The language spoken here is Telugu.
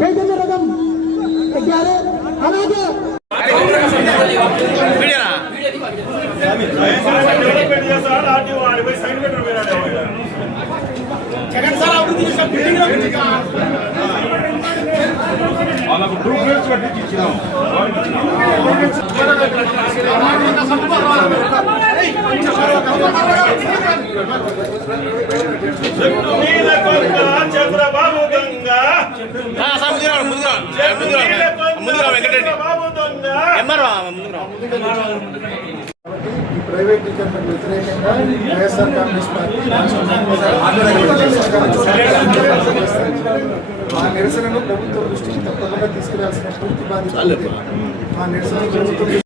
చైతన్య రథం ఎక్కారు. అలాగే జగన్ సార్ అభివృద్ధి చేసిన బిల్డింగ్ వాళ్ళకు 2 ఫ్లోర్స్ కట్టించి ఇచ్చినాం. చంద్రబాబు దొంగ ఈ ప్రైవేట్ టీచర్లకు వ్యతిరేకంగా వైఎస్ఆర్ కాంగ్రెస్ పార్టీ ఆ నిరసనను ప్రభుత్వ దృష్టికి తప్పకుండా తీసుకెళ్లాల్సిన పూర్తి బాధ్యత. ఆ నిరసన ప్రభుత్వం